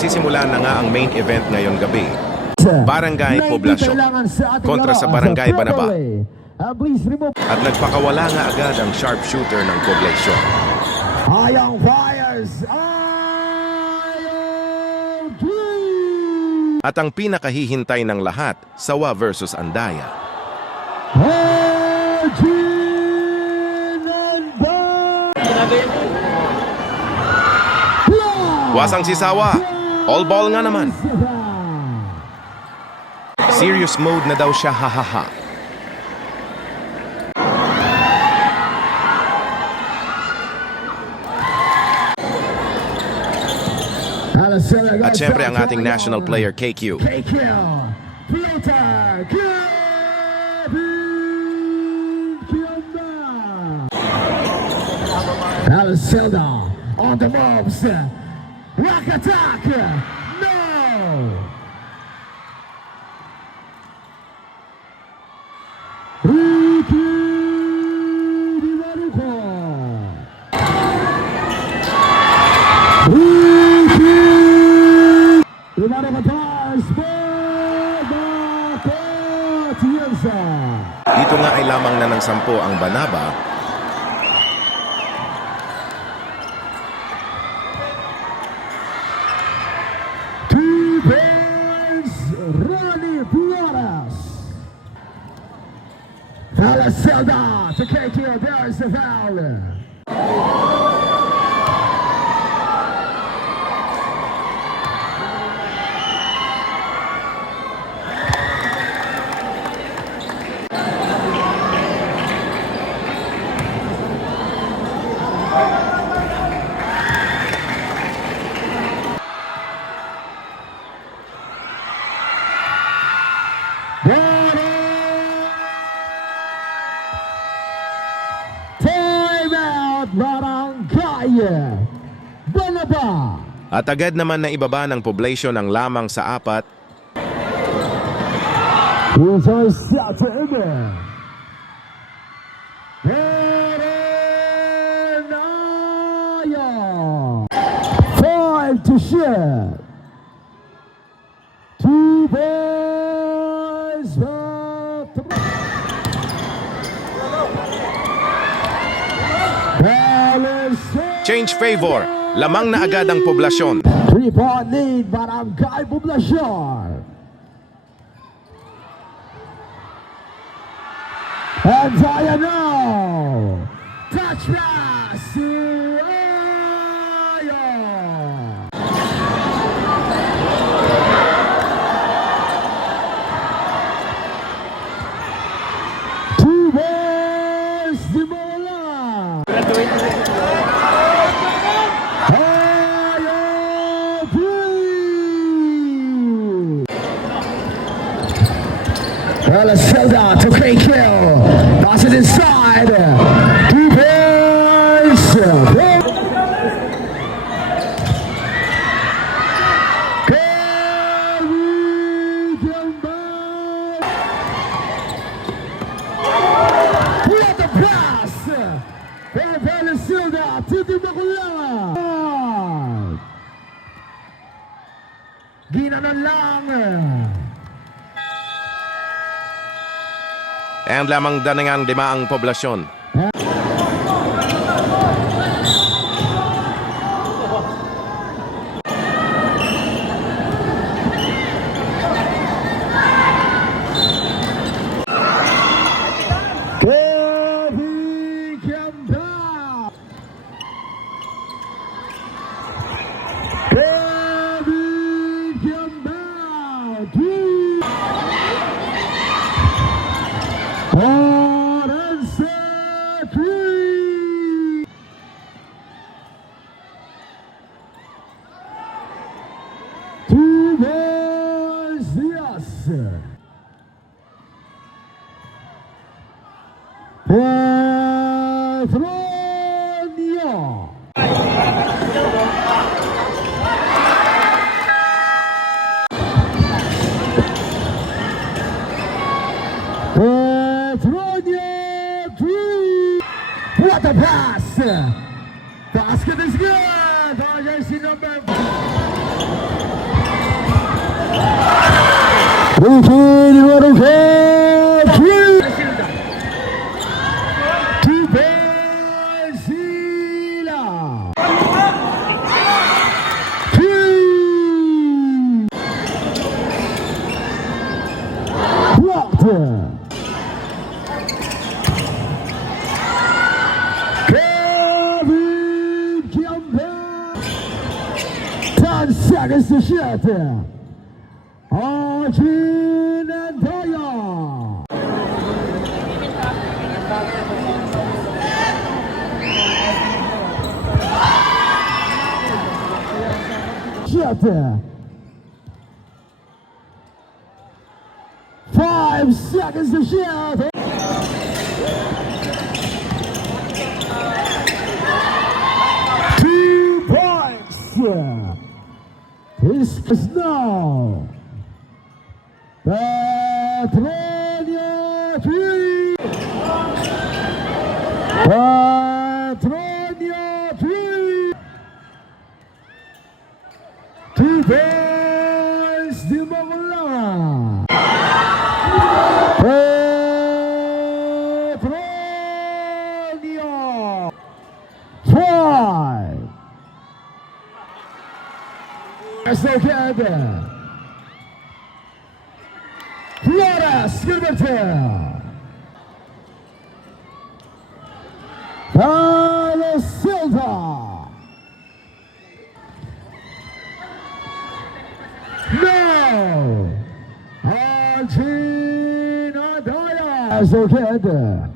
Magsisimula na nga ang main event ngayon gabi. Barangay Poblasyon kontra sa Barangay Banaba. At nagpakawala nga agad ang sharpshooter ng Poblasyon. Ayong Fires! Ayong Dream! At ang pinakahihintay ng lahat, Sawa versus Andaya. Wasang si Sawa. All ball nga naman. Serious mode na daw siya, hahaha. At syempre ang ating national player, KQ. Alicelda on the moves. Rock attack! No! Ricky Di Maruco. Ricky Di Maruco pass for Atienza. Dito nga ay lamang na ng 10 ang Banaba. Alicelda to KQ, there is the foul. Barangay Banaba. At agad naman na ibaba ng Poblasyon ang lamang sa 4. Here's our shot to Emma. Berenaya. 5 to shoot. 2 boys. Change favor. Lamang na agad ang Poblasyon. 3-point lead, Barangay Poblasyon. And Zion now. Touch pass. Two boys, di bola. Alicelda to KQ. Pass it inside. Defense. What the pass. Alicelda to the Bakulangan. Ginanon lang. And lamang daningang 5 ang Poblasyon. Two boys, yes. Petronio. What a pass! Basket is good! Jersey number Ricky Maruke, 3. 2 points, Sila. 3. Blocked. Kevin Campbell. 10 seconds to shoot. Arjun and Daya. Shut 5 seconds to shoot. This is now Petronia 3. Petronia 3. 2 points, di mawala. Petronia 5. Let's look at that. Flores, Gilberto. Carlos Silva. No. Argentina Daya. Let's look at that.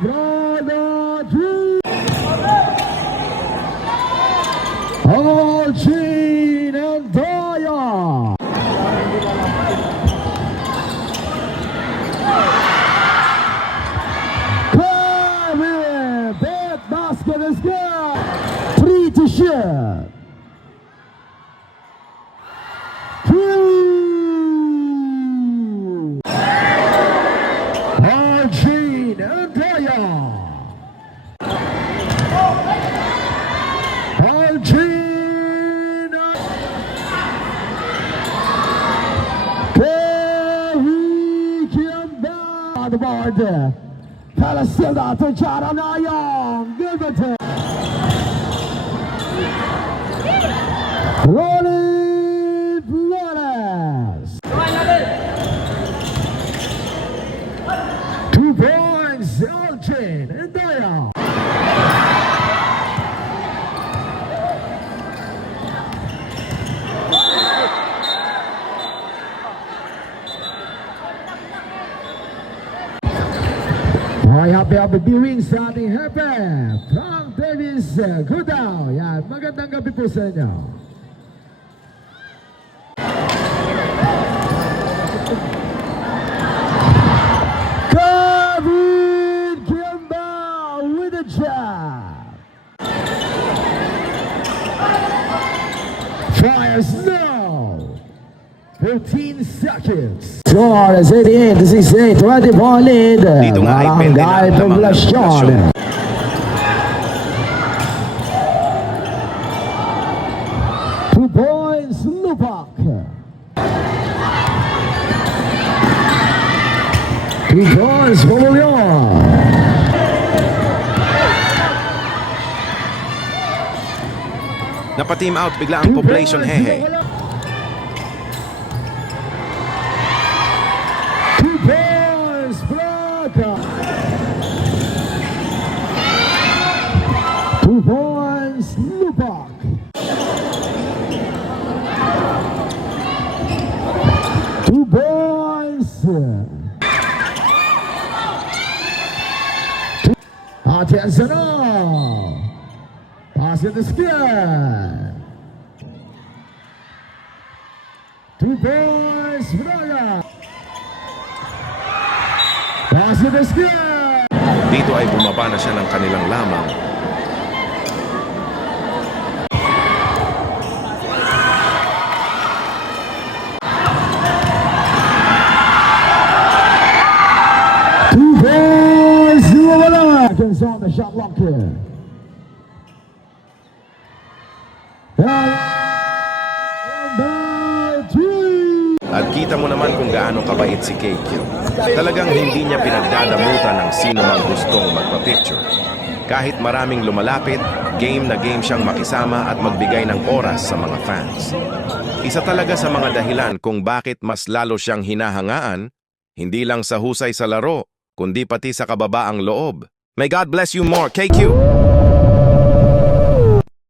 Brother Drew. Arjun and Daya. Kevin, that basket is good. 3 to shoot. 2. Arjun and Daya. Arjun. Kerry Campbell. On the board. Palestina to Jara Nayong. Gilberto. Rolling Flores. 2 points, Arjun and Daya. Happy viewing sa ating Hepe, Frank Davis Gudao. Yan, magandang gabi po sa inyo. Kevin Campbell with a jab. Fires now. 15 seconds. Score is 88 to 68, 20 point lead. Dito nga ay pwede na Barangay ang lamang ng Poblacion. poblasyon. 2 points, Lupak. 3 points, Poblacion. Napa-team out bigla ang Poblacion Hehe. 2 points, Braga. 2 points, Lupak. 2 points. Attenzione. Pass in the sky. 2 points, Braga. Pass in the sky. Dito ay bumaba na siya ng kanilang lamang. Number 3. At kita mo naman kung gaano kabait si KQ. Talagang hindi niya pinagdadamutan ng sino mang gustong magpa-picture. Kahit maraming lumalapit, game na game siyang makisama at magbigay ng oras sa mga fans. Isa talaga sa mga dahilan kung bakit mas lalo siyang hinahangaan, hindi lang sa husay sa laro, kundi pati sa kababaang loob. May God bless you more, KQ!